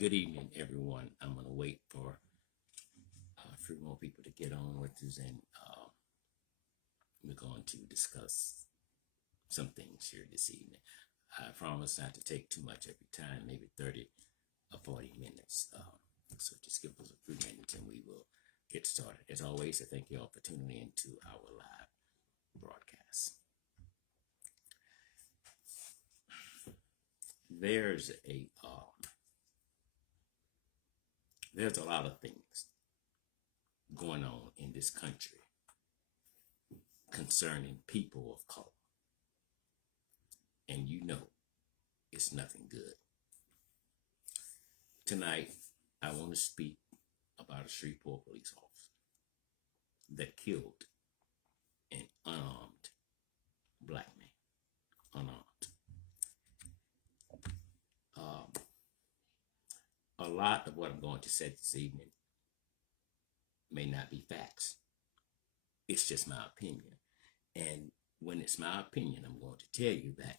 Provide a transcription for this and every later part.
Good evening, everyone. I'm going to wait for a few more people to get on with us, and we're going to discuss some things here this evening. I promise not to take too much of your time, maybe 30 or 40 minutes. So just give us a few minutes and we will get started. As always, I thank you all for tuning in to our live broadcast. There's a lot of things going on in this country concerning people of color. And you know it's nothing good. Tonight, I want to speak about a Shreveport police officer that killed an unarmed black man. Unarmed. A lot of what I'm going to say this evening may not be facts. It's just my opinion. And when it's my opinion, I'm going to tell you that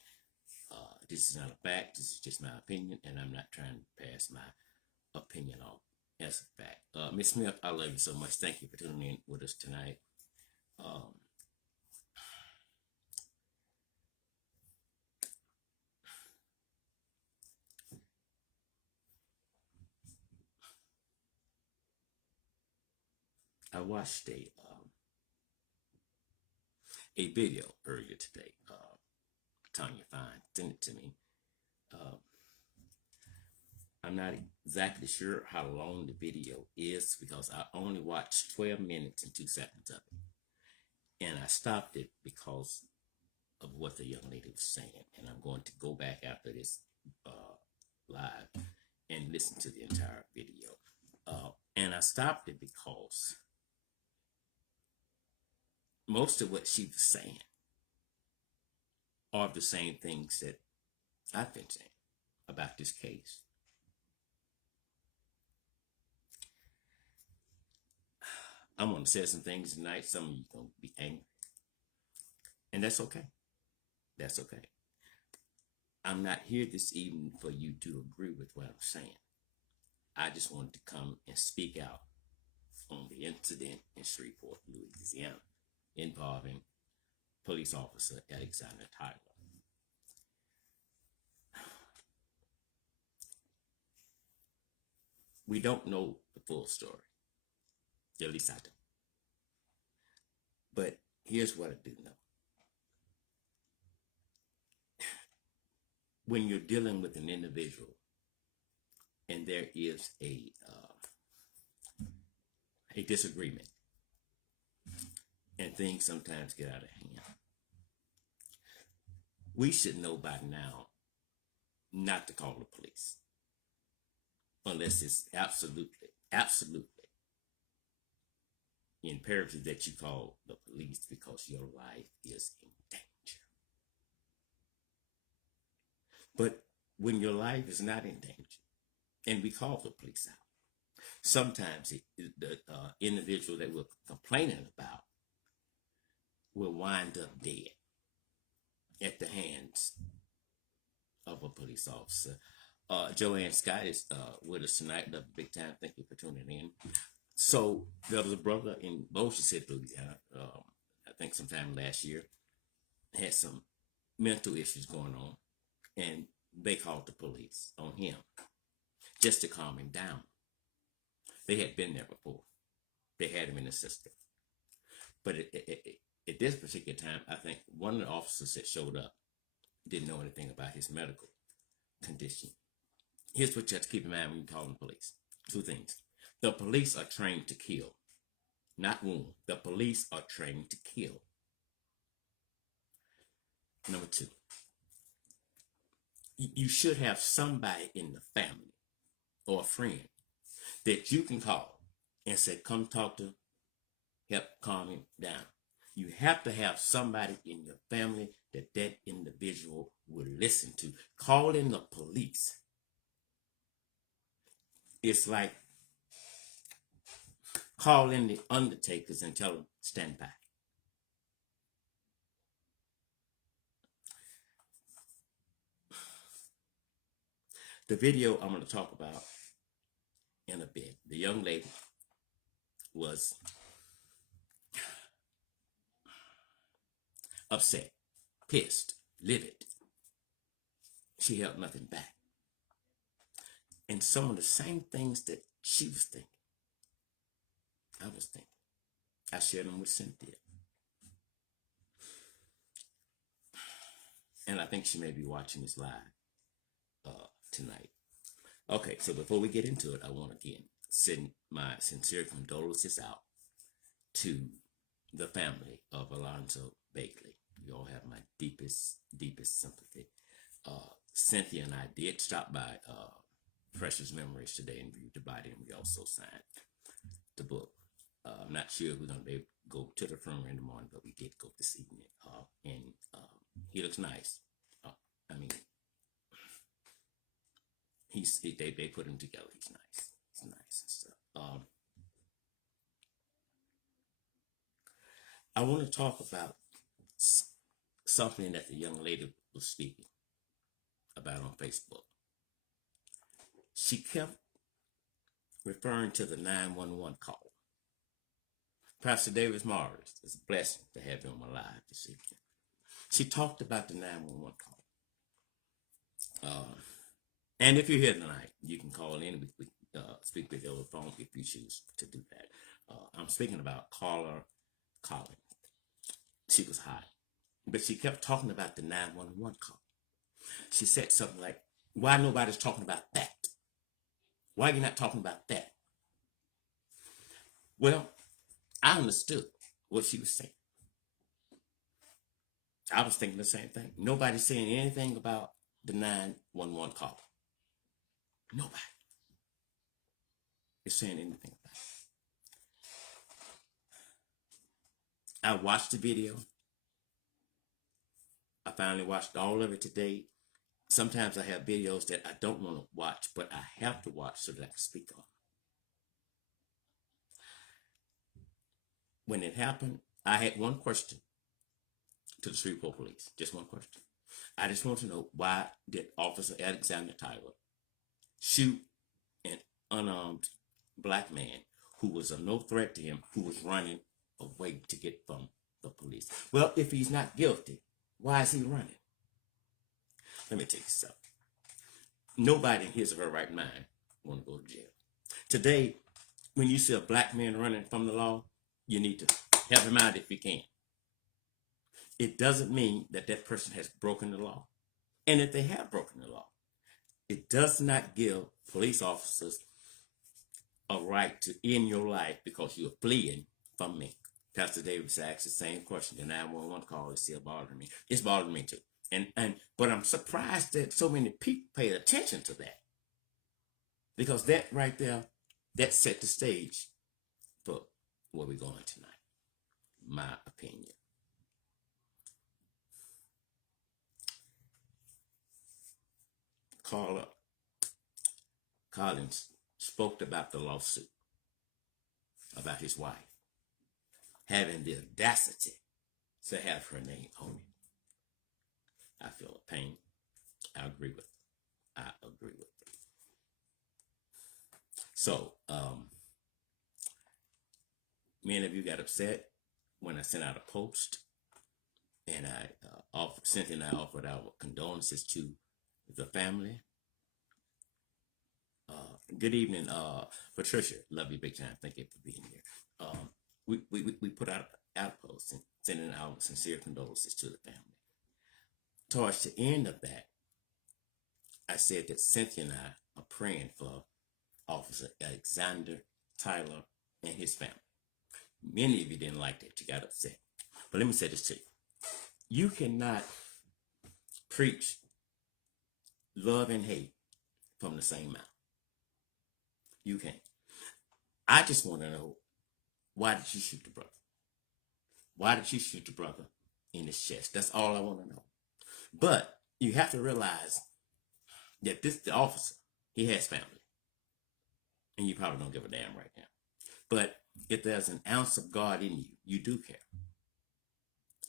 this is not a fact. This is just my opinion, and I'm not trying to pass my opinion off as a fact. Miss Smith, I love you so much. Thank you for tuning in with us tonight. I watched a video earlier today. Tanya Fine sent it to me. I'm not exactly sure how long the video is because I only watched 12 minutes and 2 seconds of it. And I stopped it because of what the young lady was saying. And I'm going to go back after this live and listen to the entire video. And I stopped it because most of what she was saying are the same things that I've been saying about this case. I'm going to say some things tonight. Some of you are going to be angry. And that's okay. That's okay. I'm not here this evening for you to agree with what I'm saying. I just wanted to come and speak out on the incident in Shreveport, Louisiana, involving police officer Alexander Tyler. We don't know the full story. At least I don't. But here's what I do know. When you're dealing with an individual and there is a disagreement and things sometimes get out of hand, we should know by now not to call the police unless it's absolutely imperative that you call the police because your life is in danger. But when your life is not in danger and we call the police out, sometimes the individual that we're complaining about will wind up dead at the hands of a police officer. Joanne Scott is with us tonight. Love you big time. Thank you for tuning in. So there was a brother in Bossier City, Louisiana, I think sometime last year, had some mental issues going on, and they called the police on him just to calm him down. They had been there before. They had him in the system. But at this particular time, I think one of the officers that showed up didn't know anything about his medical condition. Here's what you have to keep in mind when you call the police. Two things. The police are trained to kill, not wound. The police are trained to kill. Number two, you should have somebody in the family or a friend that you can call and say, come talk to, help calm him down. You have to have somebody in your family that individual will listen to. Calling the police, it's like calling the undertakers and tell them, stand by. The video I'm going to talk about in a bed. The young lady was upset, pissed, livid. She held nothing back. And some of the same things that she was thinking, I was thinking. I shared them with Cynthia. And I think she may be watching this live tonight. Okay, so before we get into it, I want to again send my sincere condolences out to the family of Alonzo Bagley. You all have my deepest sympathy. Cynthia and I did stop by Precious Memories today and viewed the body, and we also signed the book. I'm not sure if we're going to be able to go to the funeral in the morning, but we did go this evening. And he looks nice. I mean, they put him together. He's nice. He's nice and stuff. I want to talk about something that the young lady was speaking about on Facebook. She kept referring to the 911 call. Pastor Davis Morris, it's a blessing to have him alive this evening. She talked about the 911 call. And if you're here tonight, you can call in. We speak with you over the phone if you choose to do that. I'm speaking about caller Colin. She was hot. But she kept talking about the 911 call. She said something like, why nobody's talking about that? Why are you not talking about that? Well, I understood what she was saying. I was thinking the same thing. Nobody's saying anything about the 911 call. Nobody is saying anything about it. I watched the video. I finally watched all of it today. Sometimes I have videos that I don't want to watch, but I have to watch so that I can speak on. When it happened, I had one question to the Shreveport police. Just one question. I just want to know, why did Officer Alexander Tyler shoot an unarmed black man who was of no threat to him, who was running away to get from the police? Well, if he's not guilty, why is he running? Let me tell you something. Nobody in his or her right mind want to go to jail. Today, when you see a black man running from the law, you need to help him out if you can. It doesn't mean that that person has broken the law. And if they have broken the law, it does not give police officers a right to end your life because you're fleeing from me. Pastor Davis asked the same question. The 911 call is still bothering me. It's bothering me too. But I'm surprised that so many people pay attention to that. Because that right there, that set the stage for where we're going tonight. My opinion. Caller Collins spoke about the lawsuit, about his wife having the audacity to have her name on it. I feel a pain. I agree with her. So, many of you got upset when I sent out a post, and Cynthia and I offered our condolences to the family. Good evening, Patricia. Love you big time. Thank you for being here. We put out a post and sending our sincere condolences to the family. Towards the end of that, I said that Cynthia and I are praying for Officer Alexander Tyler and his family. Many of you didn't like that. You got upset. But let me say this to you. You cannot preach love and hate from the same mouth. You can't. I just want to know, why did you shoot the brother? Why did you shoot the brother in his chest? That's all I want to know. But you have to realize that the officer, he has family. And you probably don't give a damn right now. But if there's an ounce of God in you, you do care.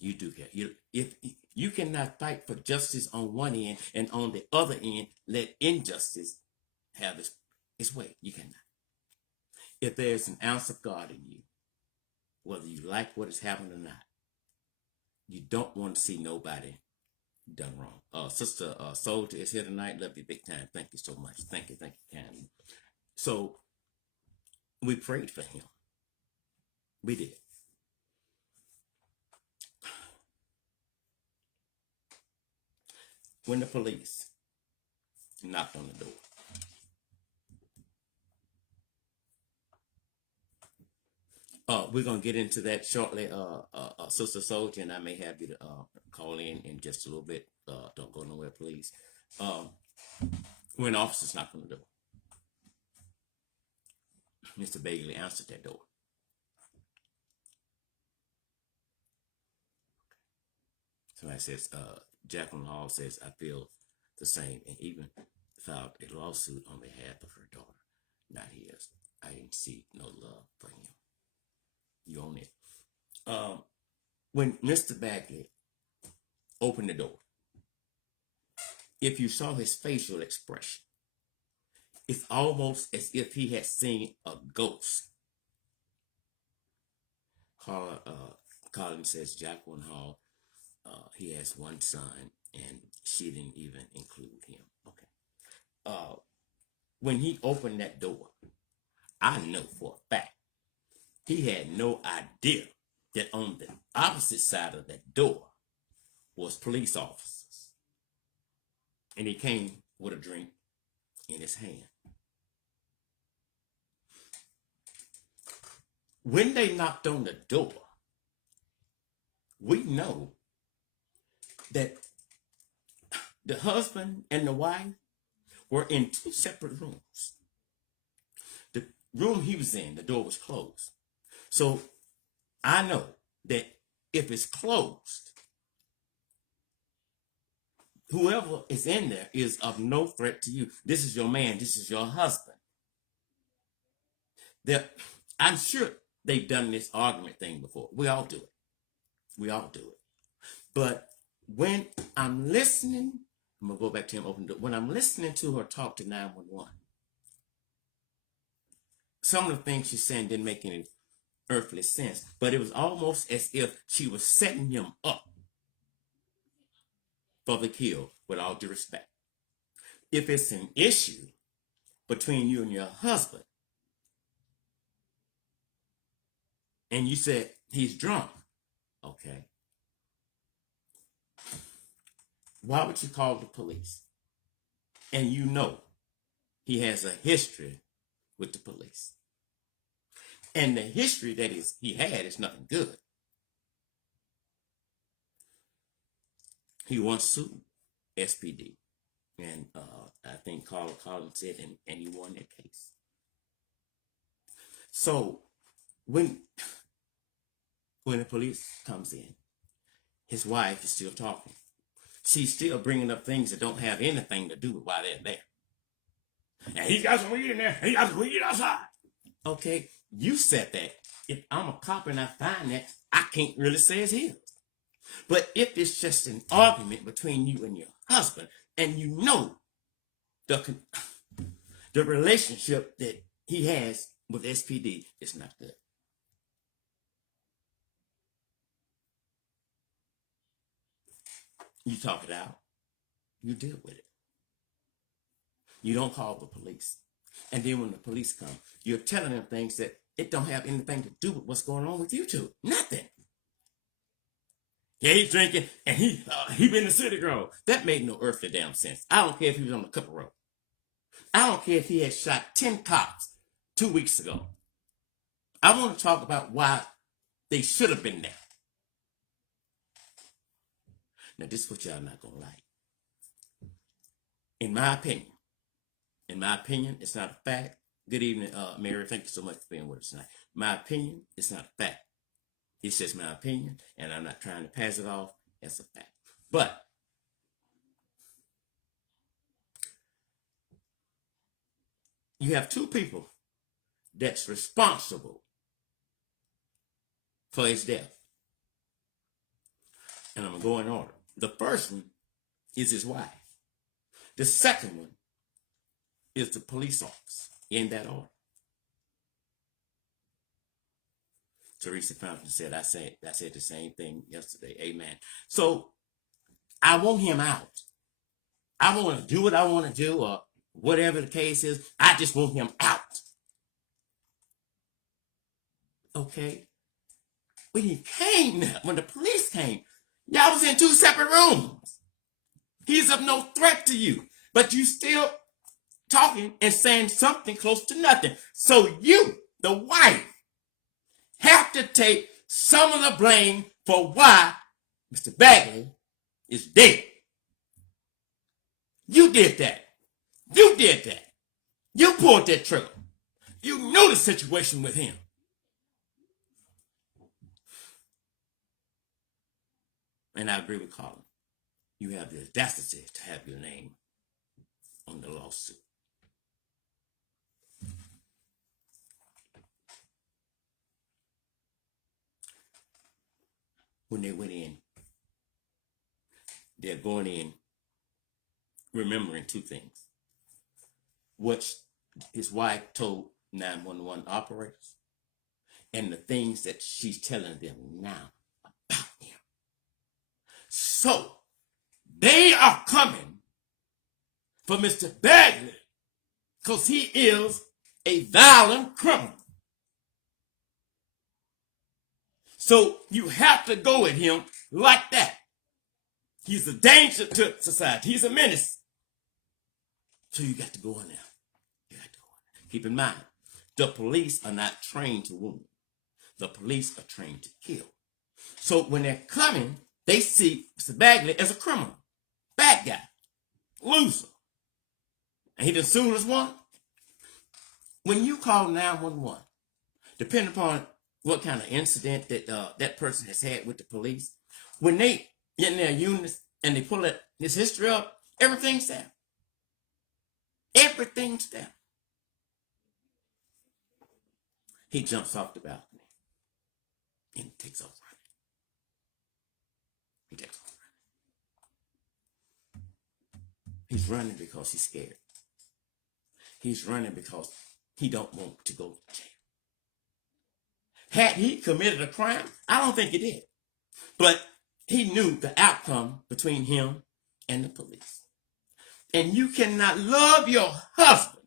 You do care. If you cannot fight for justice on one end, and on the other end, let injustice have its way. You cannot. if there's an ounce of God in you, whether you like what is happening or not, you don't want to see nobody done wrong. Sister Soldier is here tonight. Love you big time. Thank you so much. Thank you kindly. So we prayed for him. We did. When the police knocked on the door, we're gonna get into that shortly, Sister Soldier, and I may have you to call in just a little bit. Don't go nowhere, please. When officers knocked on the door, Mr. Bagley answered that door. Somebody says, Jacqueline Hall says, I feel the same, and even filed a lawsuit on behalf of her daughter, not his. I didn't see no love for him. You own it. When Mr. Bagley opened the door, if you saw his facial expression, it's almost as if he had seen a ghost. Colin says, Jacqueline Hall, he has one son, and she didn't even include him. Okay. When he opened that door, I know for a fact he had no idea that on the opposite side of that door was police officers. And he came with a drink in his hand. When they knocked on the door, we know that the husband and the wife were in two separate rooms. The room he was in, the door was closed. So I know that if it's closed, whoever is in there is of no threat to you. This is your man. This is your husband. I'm sure they've done this argument thing before. We all do it. We all do it. But when I'm listening, I'm going to go back to him, open the door. When I'm listening to her talk to 911, some of the things she's saying didn't make any earthly sense, but it was almost as if she was setting him up for the kill, with all due respect. If it's an issue between you and your husband, and you said he's drunk, okay, why would you call the police? And you know he has a history with the police. And the history that he had is nothing good. He once sued SPD. And I think Carl Collins said, and he won that case. So when the police comes in, his wife is still talking. She's still bringing up things that don't have anything to do with why they're there. And he's got some weed in there. He got some weed outside. Okay, you said that. If I'm a cop and I find that, I can't really say it's his. But if it's just an argument between you and your husband, and you know the relationship that he has with SPD is not good. You talk it out. You deal with it. You don't call the police. And then when the police come, you're telling them things that it don't have anything to do with what's going on with you two. Nothing. Yeah, he's drinking, and he been to City Grove. That made no earthly damn sense. I don't care if he was on the Cooper Road. I don't care if he had shot 10 cops 2 weeks ago. I want to talk about why they should have been there. Now, this is what y'all not going to like. In my opinion, it's not a fact. Good evening, Mary. Thank you so much for being with us tonight. My opinion, it's not a fact. It's just my opinion, and I'm not trying to pass it off as a fact. But you have two people that's responsible for his death. And I'm going to go in order. The first one is his wife. The second one is the police officer, in that order. Teresa Fountain said, I said the same thing yesterday. Amen. So I want him out. I want to do what I want to do, or whatever the case is. I just want him out. Okay. When he came there, when the police came, y'all was in 2 separate rooms. He's of no threat to you, but you still talking and saying something close to nothing. So you, the wife, have to take some of the blame for why Mr. Bagley is dead. You did that. You did that. You pulled that trigger. You knew the situation with him. And I agree with Colin. You have the audacity to have your name on the lawsuit. When they went in, they're going in remembering 2 things. What his wife told 911 operators and the things that she's telling them now about him. So they are coming for Mr. Bagley because he is a violent criminal. So you have to go at him like that. He's a danger to society. He's a menace. So you got to go in there. You got to go in there. Keep in mind, the police are not trained to wound. The police are trained to kill. So when they're coming, they see Mr. Bagley as a criminal, bad guy, loser. And he the soonest one. When you call 911, depending upon what kind of incident that that person has had with the police, when they get in their units and they pull his history up, everything's down. Everything's down. He jumps off the balcony and takes off running. He takes off running. He's running because he's scared. He's running because he don't want to go to jail. Had he committed a crime, I don't think he did. But he knew the outcome between him and the police. And you cannot love your husband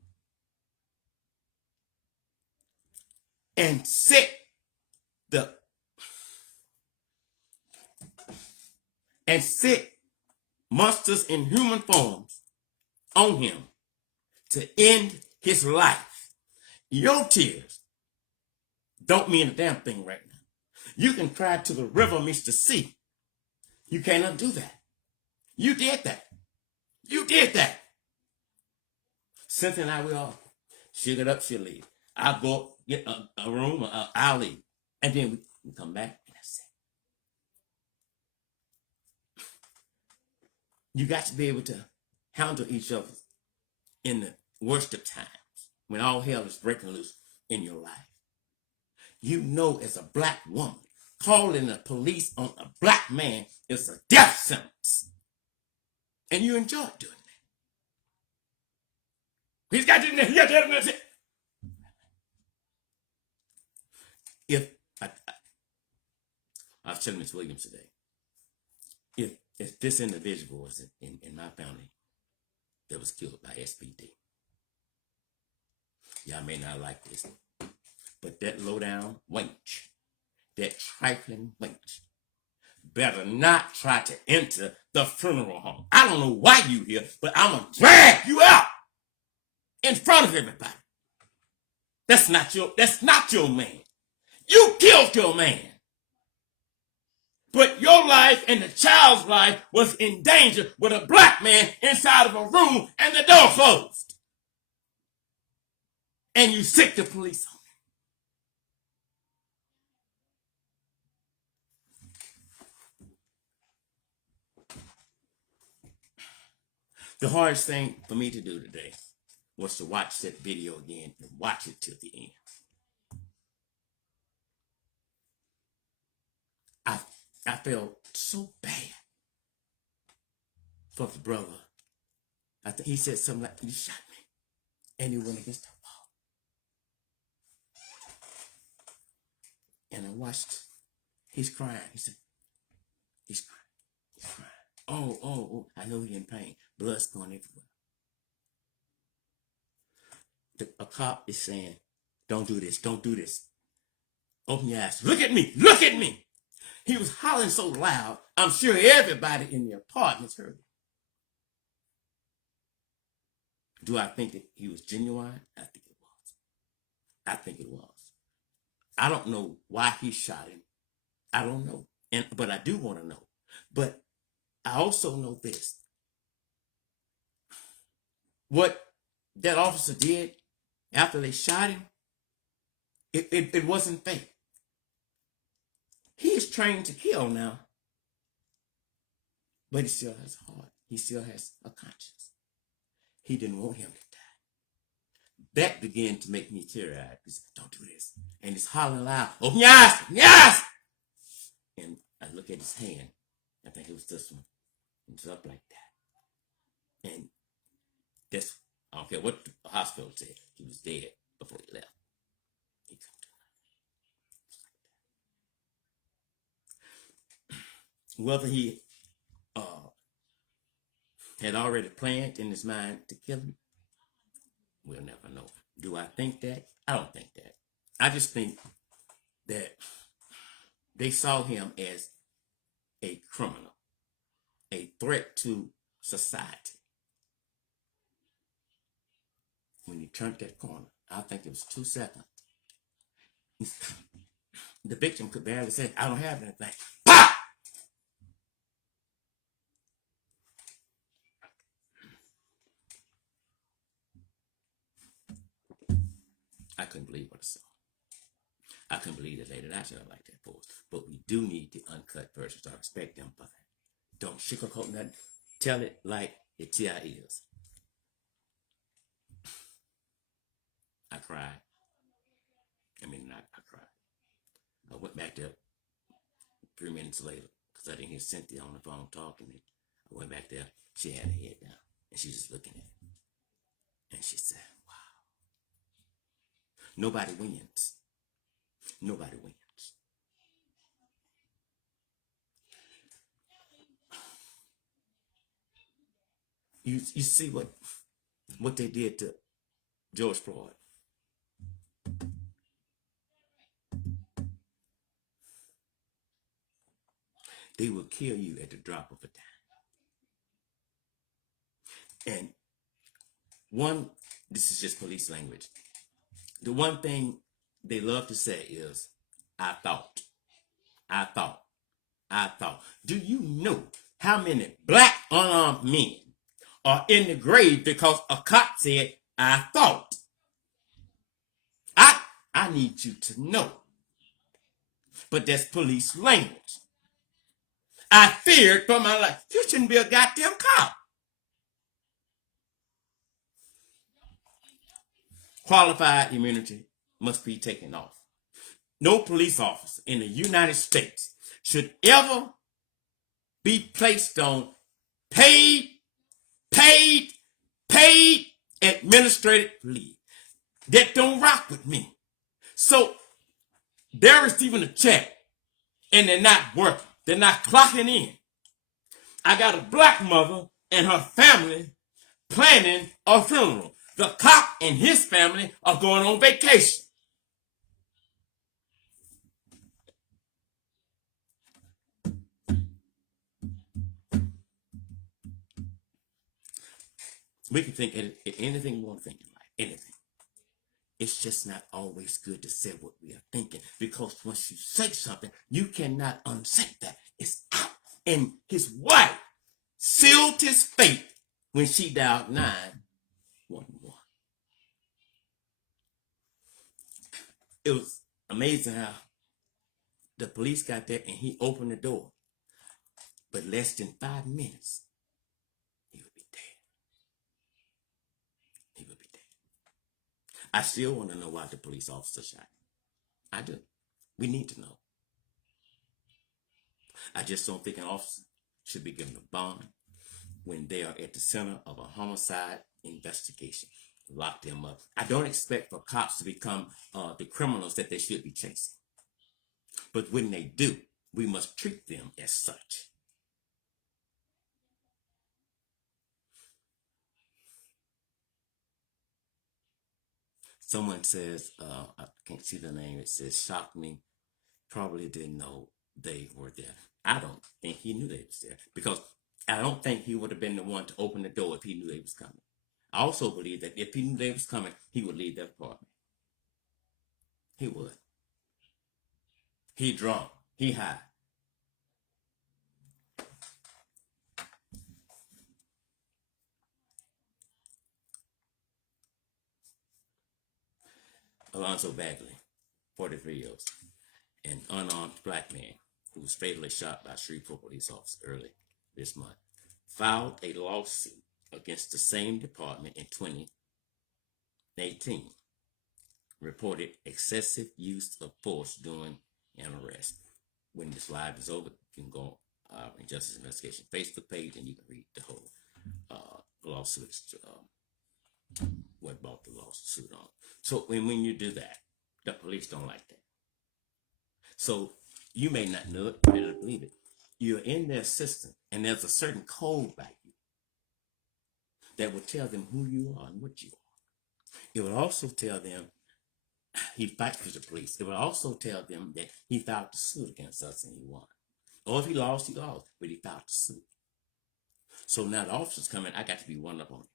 and set monsters in human forms on him to end his life. Your tears don't mean a damn thing right now. You can cry to the river meets the sea. You cannot do that. You did that. You did that. Cynthia and I, we all, she'll get up, she'll leave. I'll go get a room, or I'll leave. And then we come back, and that's it. You got to be able to handle each other in the worst of times, when all hell is breaking loose in your life. You know, as a black woman, calling the police on a black man is a death sentence. And you enjoy doing that. He's got to do that. He got to do that. If I was telling Miss Williams today, if this individual was in my family that was killed by SPD, y'all may not like this, but that low down wench, that trifling wench, better not try to enter the funeral home. I don't know why you here, but I'm gonna drag you out in front of everybody. That's not your man. You killed your man. But your life and the child's life was in danger with a black man inside of a room and the door closed. And you sick the police on it. The hardest thing for me to do today was to watch that video again and watch it till the end. I felt so bad for the brother. I think he said something like, "You shot me," and he went against the wall. And I watched, he's crying. He said, he's crying. He's crying. Oh, I know he's in pain. Blood's going everywhere. A cop is saying, don't do this, don't do this. Open your eyes. Look at me, look at me. He was hollering so loud, I'm sure everybody in the apartments heard it. Do I think that he was genuine? I think it was. I think it was. I don't know why he shot him. I don't know. But I do want to know. But I also know this. What that officer did after they shot him, it wasn't fake. He is trained to kill now. But he still has a heart. He still has a conscience. He didn't want him to die. That began to make me teary-eyed. He said, don't do this. And he's hollering loud, open your eyes, open your eyes. And I look at his hand. I think it was this one. It was up like that. And that's, I don't care what the hospital said, he was dead before he left. He couldn't do it. Whether he had already planned in his mind to kill him, we'll never know. Do I think that? I don't think that. I just think that they saw him as a criminal, a threat to society. When he turned that corner, I think it was 2 seconds. The victim could barely say, I don't have anything. Pop! I couldn't believe what I saw. I couldn't believe that lady. I should have liked that post. But we do need the uncut versions. I respect them for that. Don't sugarcoat nothing. Tell it like it is. I cried. I cried. I went back there 3 minutes later because I didn't hear Cynthia on the phone talking. I went back there. She had her head down and she was just looking at me. And she said, wow. Nobody wins. Nobody wins. You see what they did to George Floyd. They will kill you at the drop of a dime. And this is just police language. The one thing they love to say is, I thought. Do you know how many black unarmed men are in the grave because a cop said, I thought? I need you to know. But that's police language. I feared for my life. You shouldn't be a goddamn cop. Qualified immunity must be taken off. No police officer in the United States should ever be placed on paid administrative leave. That don't rock with me. So they're receiving a check and they're not working. They're not clocking in. I got a black mother and her family planning a funeral. The cop and his family are going on vacation. We can think anything we want to think in life. Anything. It's just not always good to say what we are thinking, because once you say something, you cannot unsay that. It's out. And his wife sealed his fate when she dialed 911. It was amazing how the police got there and he opened the door. But less than 5 minutes, he would be dead. He would be dead. I still want to know why the police officer shot him. I do. We need to know. I just don't think an officer should be given a bond when they are at the center of a homicide investigation. Lock them up. I don't expect for cops to become the criminals that they should be chasing. But when they do, we must treat them as such. Someone says, I can't see the name, it says, shocked me, probably didn't know they were there. I don't think he knew they was there because I don't think he would have been the one to open the door if he knew they was coming. I also believe that if he knew they was coming, he would leave that apartment. He would. He drunk. He high. Alonzo Bagley, 43 years, an unarmed black man who was fatally shot by a Shreveport police officer early this month, filed a lawsuit against the same department in 2018, reported excessive use of force during an arrest. When this live is over, you can go on Injustice Investigation Facebook page and you can read the whole lawsuit. What brought the lawsuit on? So when you do that, the police don't like that. So you may not know it, you may not believe it. You're in their system, and there's a certain code by you that will tell them who you are and what you are. It will also tell them he fights for the police. It will also tell them that he filed a suit against us and he won. Or if he lost, but he filed a suit. So now the officer's coming, I got to be one up on him.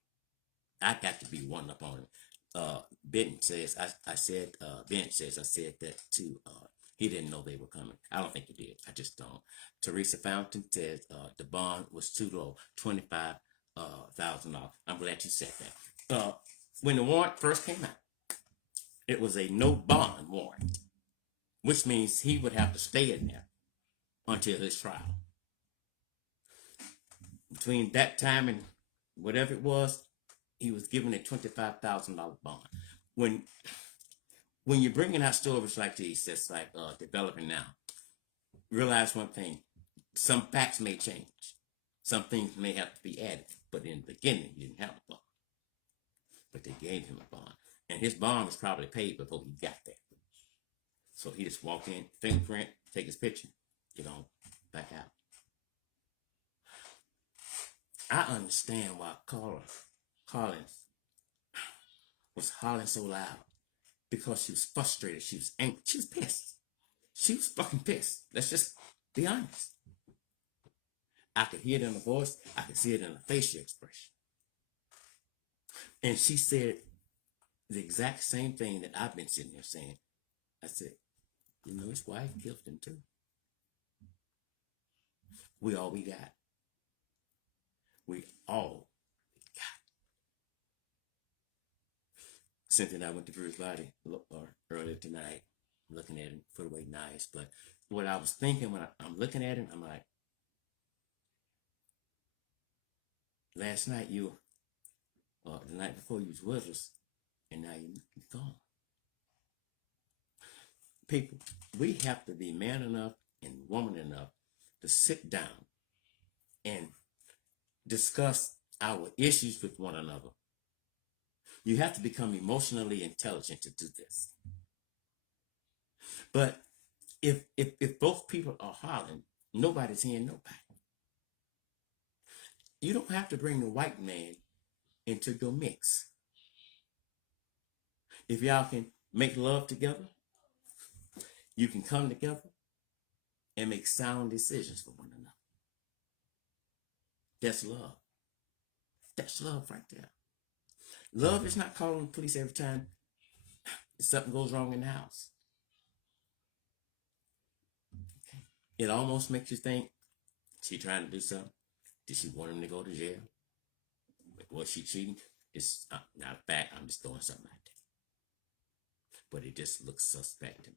I got to be one up on him. Benton says, I said that too. He didn't know they were coming. I don't think he did. I just don't. Teresa Fountain says the bond was too low, $25,000. I'm glad you said that. When the warrant first came out, it was a no bond warrant, which means he would have to stay in there until his trial. Between that time and whatever it was, he was given a $25,000 bond. When you're bringing out stories like these, that's like developing now, realize one thing: some facts may change, some things may have to be added. But in the beginning, he didn't have a bond, but they gave him a bond, and his bond was probably paid before he got there. So he just walked in, fingerprint, take his picture, get on, back out. I understand why Collins was hollering so loud because she was frustrated. She was angry. She was pissed. She was fucking pissed. Let's just be honest. I could hear it in her voice. I could see it in her facial expression. And she said the exact same thing that I've been sitting there saying. I said, you know, his wife killed him too. We all we got. We all got. Cynthia and I went to Drew's body earlier tonight, looking at him, put away nice. But what I was thinking when I'm looking at him, I'm like, last night the night before you was with us, and now you're gone. People, we have to be man enough and woman enough to sit down and discuss our issues with one another. You have to become emotionally intelligent to do this. But if both people are hollering, nobody's hearing nobody. You don't have to bring the white man into your mix. If y'all can make love together, you can come together and make sound decisions for one another. That's love. That's love right there. Love is not calling the police every time something goes wrong in the house. Okay. It almost makes you think, she trying to do something? Did she want him to go to jail? Was she cheating? It's not a fact. I'm just throwing something out there. But it just looks suspect to me.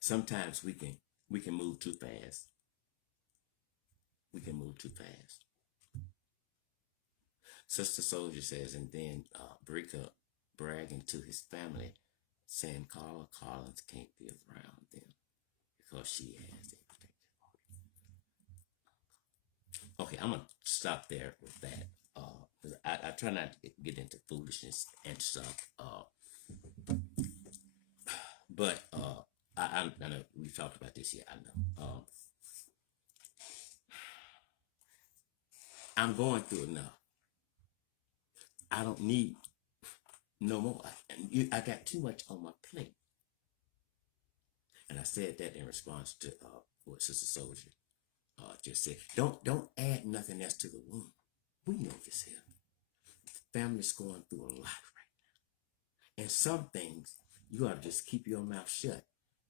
Sometimes we can move too fast. We can move too fast. Sister Soldier says, and then Brika bragging to his family, saying Carla Collins can't be around because she has a protective order. Okay, I'm gonna stop there with that. 'Cause I try not to get into foolishness and stuff. But I know we've talked about this here. I know. I'm going through enough. I don't need no more. I got too much on my plate. And I said that in response to what Sister Soldier just said. Don't add nothing else to the wound. We know this here. Family's going through a lot right now. And some things you ought to just keep your mouth shut.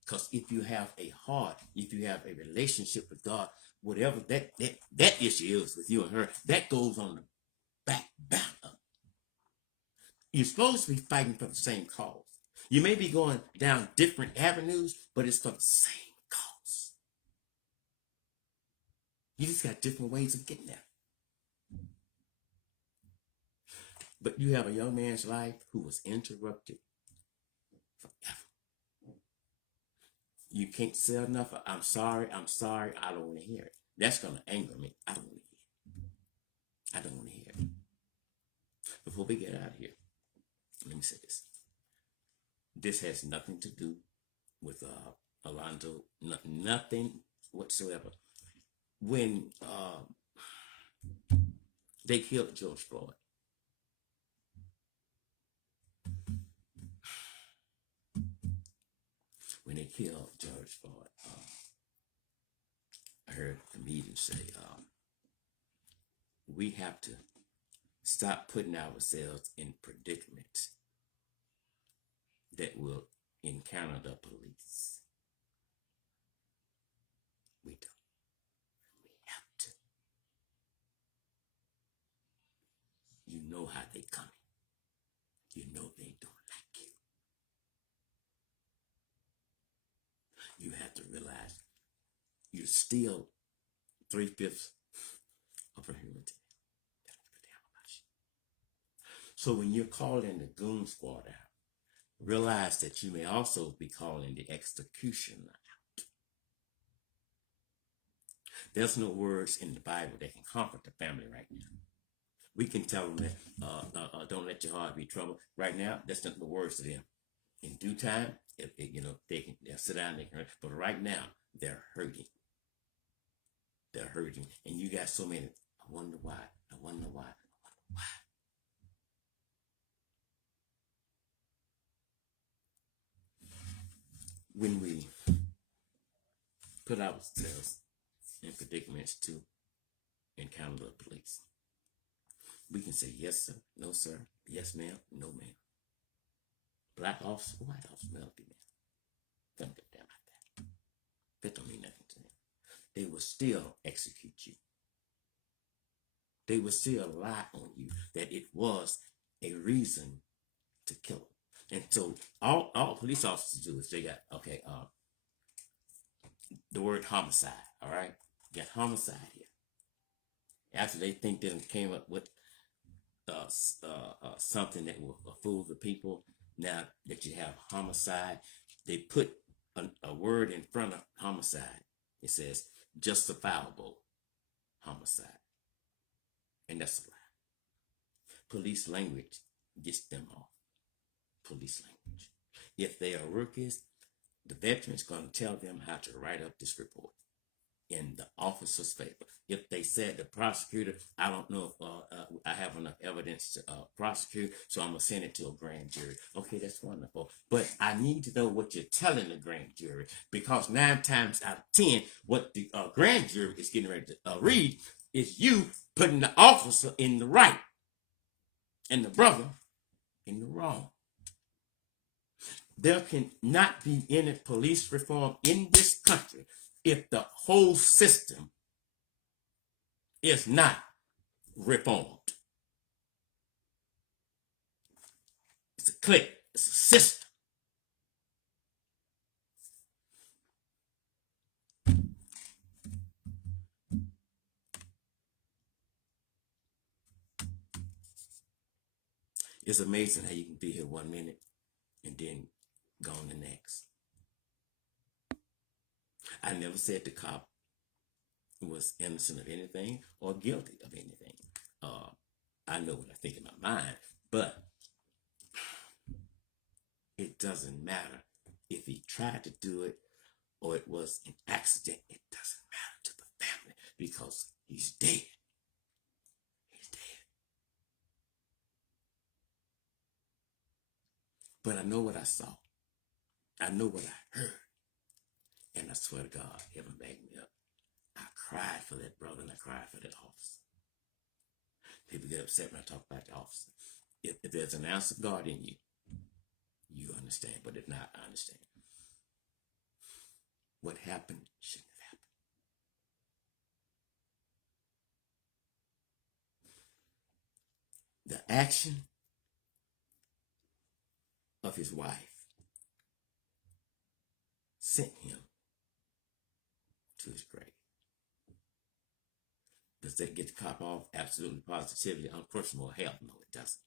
Because if you have a heart, if you have a relationship with God, whatever that issue is with you and her, that goes on the back burner. You're supposed to be fighting for the same cause. You may be going down different avenues, but it's for the same cause. You just got different ways of getting there. But you have a young man's life who was interrupted forever. You can't say enough. I'm sorry. I don't want to hear it. That's going to anger me. I don't want to hear it. I don't want to hear it. Before we get out of here, let me say this. This has nothing to do with Alonzo. Nothing whatsoever. When they killed George Floyd, I heard the meeting say, we have to stop putting ourselves in predicaments that will encounter the police. We don't. We have to. You know how they coming. You know they don't like you. You have to realize you're still 3/5 of a human being. So when you're calling the goon squad out, realize that you may also be calling the executioner out. There's no words in the Bible that can comfort the family right now. We can tell them that don't let your heart be troubled. Right now, that's not the words to them. In due time, they'll sit down, they can hurt. But right now, they're hurting. They're hurting, and you got so many. I wonder why. I wonder why. When we put ourselves in predicaments to encounter the police, we can say yes sir, no sir, yes ma'am, no ma'am. Black officer, white officer, male, female. Don't get down like that. That don't mean nothing to them. They will still execute you. They will still lie on you that it was a reason to kill them. And so all police officers do is they got, the word homicide, all right? You got homicide here. After they think they came up with something that will fool the people, now that you have homicide, they put a word in front of homicide. It says justifiable homicide. And that's a lie. Police language gets them off. Police language. If they are rookies, the veteran's going to tell them how to write up this report in the officer's favor. If they said the prosecutor, I don't know if I have enough evidence to prosecute, so I'm going to send it to a grand jury. Okay, that's wonderful. But I need to know what you're telling the grand jury, because 9 times out of 10, what the grand jury is getting ready to read is you putting the officer in the right and the brother in the wrong. There can not be any police reform in this country if the whole system is not reformed. It's a clique. It's a system. It's amazing how you can be here 1 minute and then go on the next. I never said the cop was innocent of anything or guilty of anything. Uh, I know what I think in my mind, but it doesn't matter if he tried to do it or it was an accident. It doesn't matter to the family because he's dead. He's dead. But I know what I saw. I know what I heard. And I swear to God, heaven backed me up. I cried for that brother and I cried for that officer. People get upset when I talk about the officer. If there's an ounce of God in you, you understand. But if not, I understand. What happened shouldn't have happened. The action of his wife sent him to his grave. Does that get the cop off? Absolutely, positively, unquestionable. Hell no, it doesn't.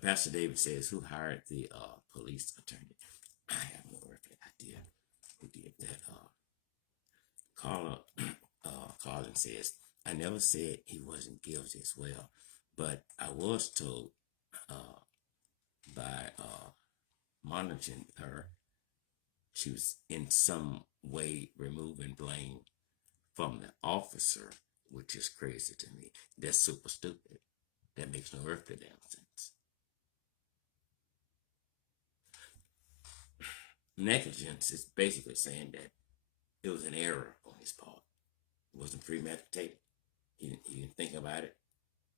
Pastor David says, who hired the police attorney? I have no earthly idea who did that. Carla Carlin says, I never said he wasn't guilty as well, but I was told by monitoring her, she was in some way removing blame from the officer, which is crazy to me. That's super stupid. That makes no earthly damn sense. Negligence is basically saying that it was an error on his part. It wasn't premeditated. He didn't think about it.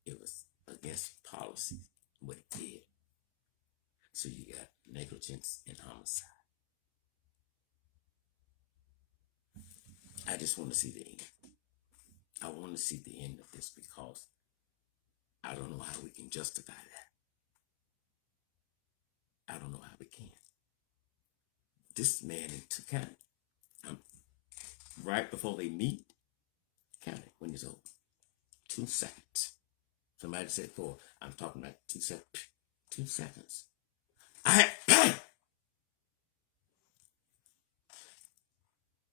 It was against policy, what it did. So you got negligence and homicide. I just want to see the end. I want to see the end of this because I don't know how we can justify that. I don't know how we can. This man in two county, right before they meet, county when he's over. 2 seconds. Somebody said 4. I'm talking about 2 seconds. 2 seconds.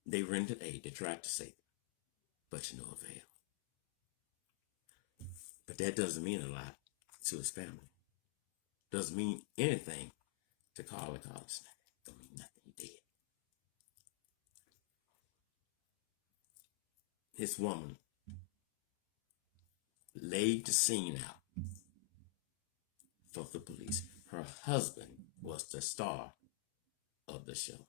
They rendered aid. They tried to save him, but to no avail. But that doesn't mean a lot to his family. Doesn't mean anything to Carla Collins. Don't mean nothing. He did. His woman laid the scene out for the police. Her husband was the star of the show.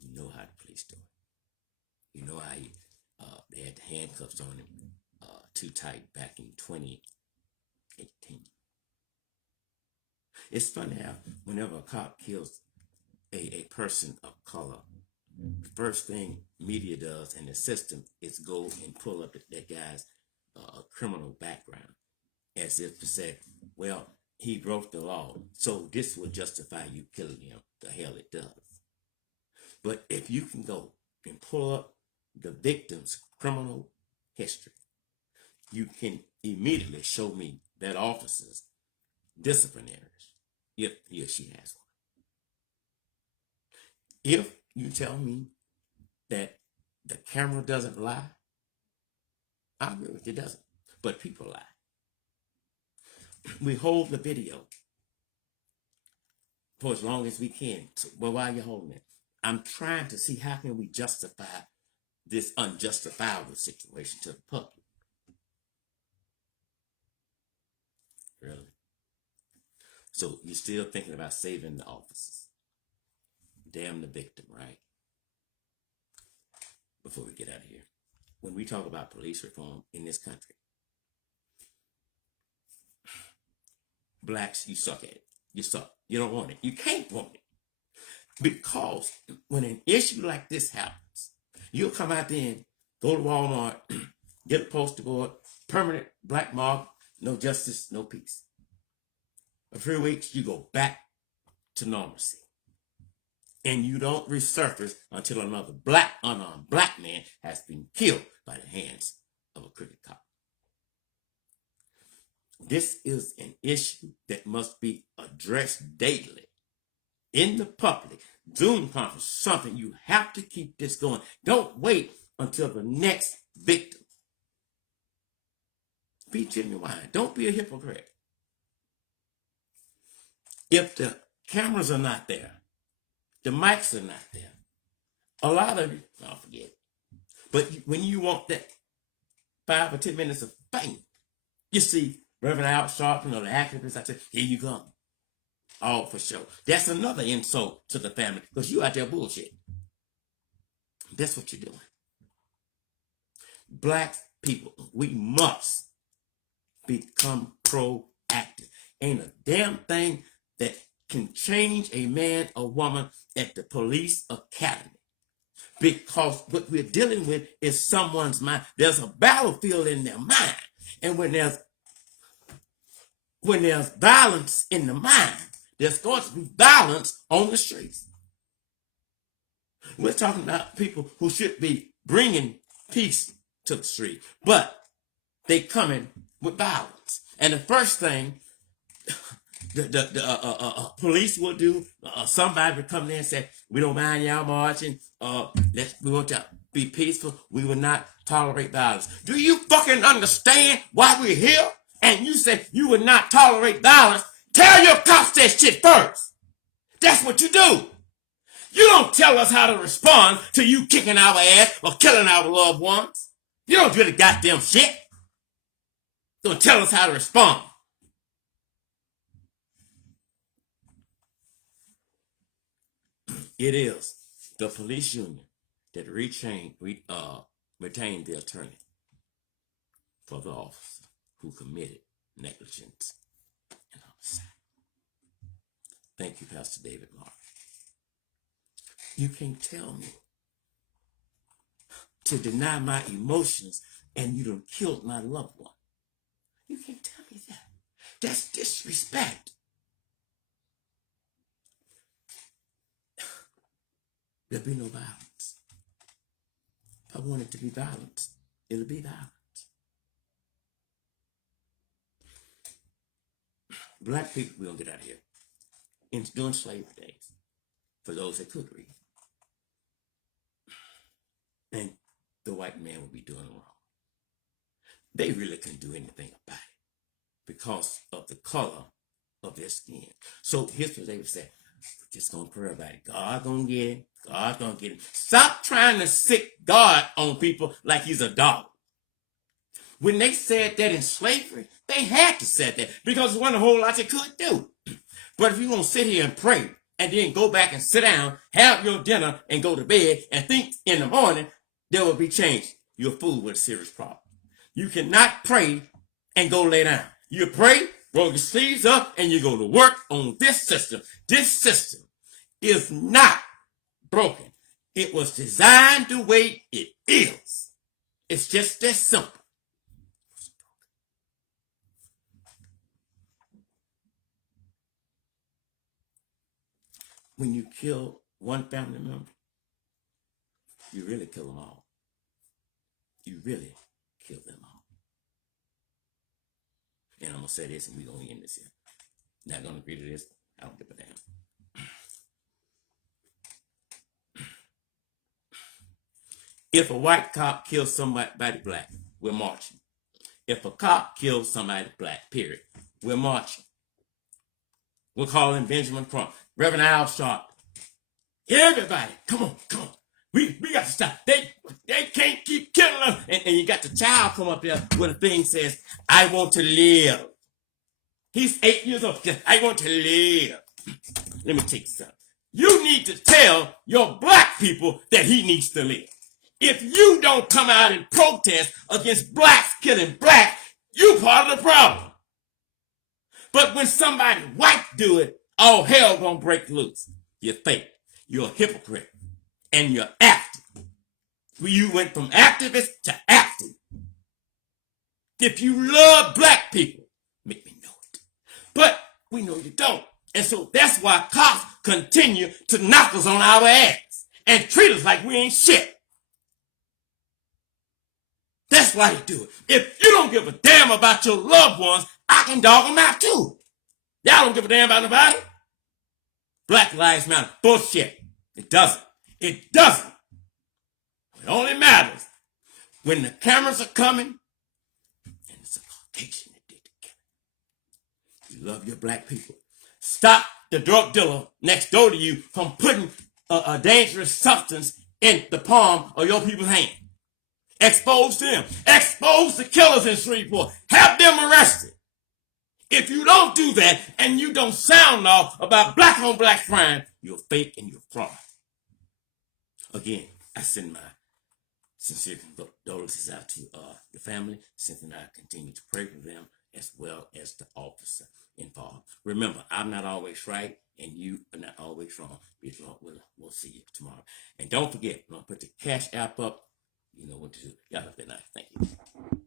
You know how the police do it. You know how they had the handcuffs on him too tight back in 2018. It's funny how whenever a cop kills a person of color, the first thing media does and the system is go and pull up that guy's criminal background as if to say, well, he broke the law, so this will justify you killing him. The hell it does. But if you can go and pull up the victim's criminal history, you can immediately show me that officer's disciplinaries, if he or she has one. If you tell me that the camera doesn't lie, I agree with you, it doesn't. But people lie. We hold the video for as long as we can. Well, why are you holding it? I'm trying to see how can we justify this unjustifiable situation to the public. Really? So you're still thinking about saving the officers. Damn the victim, right? Before we get out of here. When we talk about police reform in this country, blacks, you suck at it. You suck. You don't want it. You can't want it. Because when an issue like this happens, you'll come out there and go to Walmart, get a poster board, permanent black mark, no justice, no peace. For 3 weeks, you go back to normalcy. And you don't resurface until another unarmed black man has been killed by the hands of a crooked cop. This is an issue that must be addressed daily in the public. Zoom conference, something you have to keep this going. Don't wait until the next victim. Be genuine. Don't be a hypocrite. If the cameras are not there, the mics are not there, a lot of you, I'll forget it. But when you want that 5 or 10 minutes of fame, you see Reverend Al Sharpton or the activists, I say, here you come. All for show. That's another insult to the family because you out there bullshit. That's what you're doing. Black people, we must become proactive. Ain't a damn thing that can change a man or woman at the police academy. Because what we're dealing with is someone's mind. There's a battlefield in their mind. And when there's violence in the mind, there's going to be violence on the streets. We're talking about people who should be bringing peace to the street, but they come in with violence. And the first thing the police will do, somebody will come there and say, we don't mind y'all marching. We want to be peaceful. We will not tolerate violence. Do you fucking understand why we're here? And you say you would not tolerate violence. Tell your cops that shit first. That's what you do. You don't tell us how to respond to you kicking our ass or killing our loved ones. You don't do the goddamn shit. Don't tell us how to respond. It is the police union that retained the attorney for the officer who committed negligence and homicide. Thank you, Pastor David Mark. You can't tell me to deny my emotions and you done killed my loved one. You can't tell me that. That's disrespect. There'll be no violence. If I want it to be violence, it'll be violence. Black people, we're going to get out of here. During slavery days, for those that could read. And the white man would be doing wrong. They really couldn't do anything about it because of the color of their skin. So here's what they would say. We're just going to pray about it. God going to get it. God going to get it. Stop trying to sick God on people like he's a dog. When they said that in slavery, they had to say that because it wasn't a whole lot they could do. But if you're going to sit here and pray and then go back and sit down, have your dinner and go to bed and think in the morning, there will be change. You're a fool with a serious problem. You cannot pray and go lay down. You pray, roll your sleeves up, and you go to work on this system. This system is not broken. It was designed the way it is. It's just that simple. When you kill one family member, you really kill them all. You really kill them all. And I'm going to say this and we're going to end this here. Not going to agree to this. I don't give a damn. If a white cop kills somebody black, we're marching. If a cop kills somebody black, period, we're marching. We're calling Benjamin Crump. Reverend Al Sharpton. Everybody, come on. We got to stop. They can't keep killing us. And you got the child come up there with a thing says, I want to live. He's 8 years old. I want to live. Let me take you something. You need to tell your black people that he needs to live. If you don't come out and protest against blacks killing blacks, you part of the problem. But when somebody white do it, all hell gonna break loose. You're fake. You're a hypocrite. And you're active. You went from activist to active. If you love black people, make me know it. But we know you don't. And so that's why cops continue to knock us on our ass and treat us like we ain't shit. That's why they do it. If you don't give a damn about your loved ones, I can dog them out too. Y'all don't give a damn about nobody. Black Lives Matter. Bullshit. It doesn't. It doesn't. It only matters when the cameras are coming and it's a Caucasian that did the killing. You love your black people. Stop the drug dealer next door to you from putting a dangerous substance in the palm of your people's hand. Expose them. Expose the killers in Shreveport. Have them arrested. If you don't do that and you don't sound off about black on black crime, you're fake and you're fraud. Again, I send my sincere condolences out to the family. Cynthia and I continue to pray for them as well as the officer involved. Remember, I'm not always right and you are not always wrong. We'll see you tomorrow. And don't forget, I'm going to put the Cash App up. You know what to do. Y'all have a good night. Thank you.